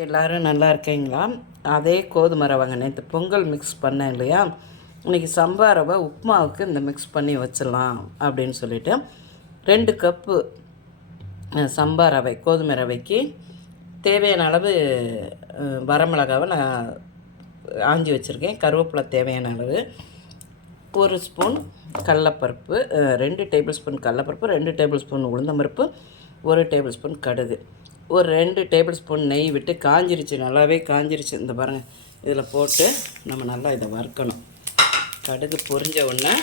எல்லோரும் நல்லா இருக்கீங்களா? அதே கோதுமை ரவைங்க நேற்று பொங்கல் மிக்ஸ் பண்ணேன் இல்லையா? இன்றைக்கி சம்பா ரவை உப்புமாவுக்கு இந்த மிக்ஸ் பண்ணி வச்சிடலாம் அப்படின்னு சொல்லிட்டு ரெண்டு கப்பு சம்பா ரவை கோதுமை ரவைக்கு தேவையான அளவு வரமிளகாவை நான் ஆஞ்சி வச்சுருக்கேன். கருவேப்பிலை தேவையான அளவு ஒரு ஸ்பூன் கடலப்பருப்பு ரெண்டு டேபிள் ஸ்பூன் கடலப்பருப்பு ரெண்டு டேபிள் ஸ்பூன் உளுந்தம்பருப்பு ஒரு டேபிள் ஸ்பூன் கடுகு. ஒரு ரெண்டு டேபிள் ஸ்பூன் நெய் விட்டு காஞ்சிருச்சு நல்லாவே காஞ்சிருச்சு. இந்த பாருங்கள் இதில் போட்டு நம்ம நல்லா இதை வறுக்கணும். கடுகு பொரிஞ்ச உடனே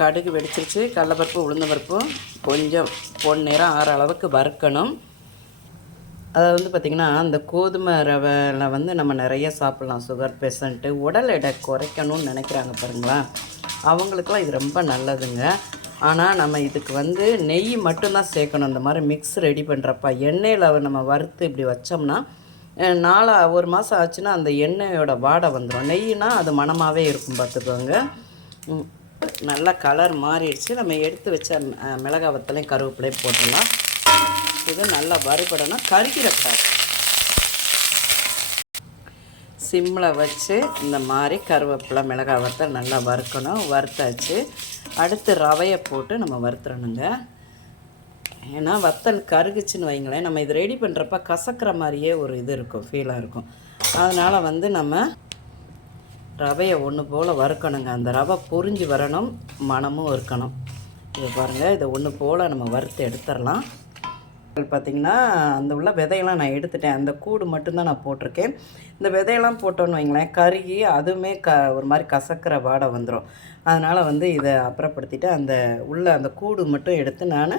கடுகு வெடிச்சிருச்சு கடலப்பருப்பு உளுந்தம்பருப்பும் கொஞ்சம் பொன் நேரம் ஆற அளவுக்கு வறுக்கணும். அதை வந்து பார்த்திங்கன்னா அந்த கோதுமை ரவையில் வந்து நம்ம நிறைய சாப்பிட்லாம். சுகர் பேஷண்ட்டு உடல் எடை குறைக்கணும்னு நினைக்கிறாங்க பாருங்களா அவங்களுக்கெல்லாம் இது ரொம்ப நல்லதுங்க. ஆனால் நம்ம இதுக்கு வந்து நெய் மட்டும்தான் சேர்க்கணும். இந்த மாதிரி மிக்ஸ் ரெடி பண்ணுறப்ப எண்ணெயில் நம்ம வறுத்து இப்படி வச்சோம்னா நாலா ஒரு மாதம் ஆச்சுன்னா அந்த எண்ணெயோட வாடை வந்துடும் நெய்னா அது மனமாகவே இருக்கும் பார்த்துக்கோங்க. நல்லா கலர் மாறிடுச்சு. நம்ம எடுத்து வச்ச மிளகா வத்தலையும் கருவேப்பிலையும் போட்டுடலாம். இது நல்லா வறுபடணும். கருகிடக்கூடாது. சிம்மில் வச்சு இந்த மாதிரி கருவேப்பிலை மிளகாய் வறுத்தல் நல்லா வறுக்கணும். வறுத்தாச்சு. அடுத்து ரவையை போட்டு நம்ம வறுத்துறணுங்க. ஏன்னா வத்தல் கருகுச்சுன்னு வைங்களேன் நம்ம இது ரெடி பண்ணுறப்ப கசக்கிற மாதிரியே ஒரு இது இருக்கும் ஃபீலாக இருக்கும். அதனால் வந்து நம்ம ரவையை ஒன்று போல் வறுக்கணுங்க. அந்த ரவை பொறிஞ்சு வரணும் மனமும் இருக்கணும். இது பாருங்கள் இதை ஒன்று போல் நம்ம வறுத்து எடுத்துடலாம். பார்த்திங்கன்னா அந்த உள்ள விதையெல்லாம் நான் எடுத்துட்டேன். அந்த கூடு மட்டும்தான் நான் போட்டிருக்கேன். இந்த விதையெல்லாம் போட்டோன்னு வைங்களேன் கருகி அதுவுமே க ஒரு மாதிரி கசக்கிற வாடை வந்துடும் அதனால் வந்து இதை அப்புறப்படுத்திட்டு அந்த உள்ள அந்த கூடு மட்டும் எடுத்து நான்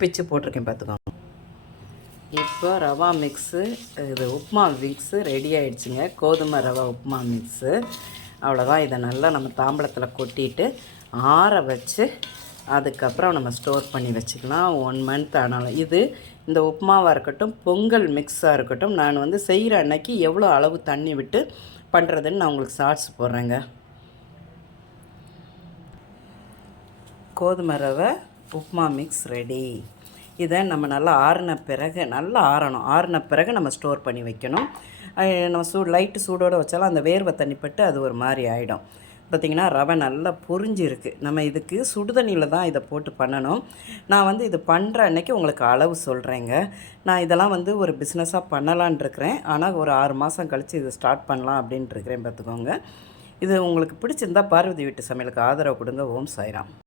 பிச்சு போட்டிருக்கேன் பார்த்துக்கோங்க. இப்போ ரவா மிக்ஸு இது உப்மா மிக்ஸு ரெடி ஆகிடுச்சிங்க கோதுமை ரவா உப்மா மிக்ஸு. அவ்வளோதான் இதை நல்லா நம்ம தாம்பளத்தில் கொட்டிட்டு ஆற வச்சு அதுக்கப்புறம் நம்ம ஸ்டோர் பண்ணி வச்சுக்கலாம். ஒன் மந்த் ஆனாலும். இது இந்த உப்புமாவாக இருக்கட்டும் பொங்கல் மிக்ஸாக இருக்கட்டும் நான் வந்து செய்கிற அன்னைக்கு எவ்வளோ அளவு தண்ணி விட்டு பண்ணுறதுன்னு நான் உங்களுக்கு ஷார்ட்ஸ் போடுறேங்க. கோதுமை ரவை உப்புமா மிக்ஸ் ரெடி இதை நம்ம நல்லா ஆறின பிறகு நல்லா ஆறணும். ஆறின பிறகு நம்ம ஸ்டோர் பண்ணி வைக்கணும். நம்ம சூடு லைட்டு சூடோடு வச்சாலும் அந்த வேர்வை தண்ணிப்பட்டு அது ஒரு மாதிரி ஆகிடும் பார்த்திங்கன்னா ரவை நல்லா பொரிஞ்சிருக்கு. நம்ம இதுக்கு சுடுதண்ணியில் தான் இதை போட்டு பண்ணணும். நான் வந்து இது பண்ணுற அன்னைக்கு உங்களுக்கு அளவு சொல்கிறேங்க நான் இதெல்லாம் வந்து ஒரு பிஸ்னஸாக பண்ணலான் இருக்கிறேன். ஆனால் ஒரு ஆறு மாதம் கழித்து இது ஸ்டார்ட் பண்ணலாம் அப்படின்ட்டு இருக்கிறேன் பார்த்துக்கோங்க. இது உங்களுக்கு பிடிச்சிருந்தா பார்வதி வீட்டு சமையலுக்கு ஆதரவு கொடுங்க. ஓம் சாய்ராம்.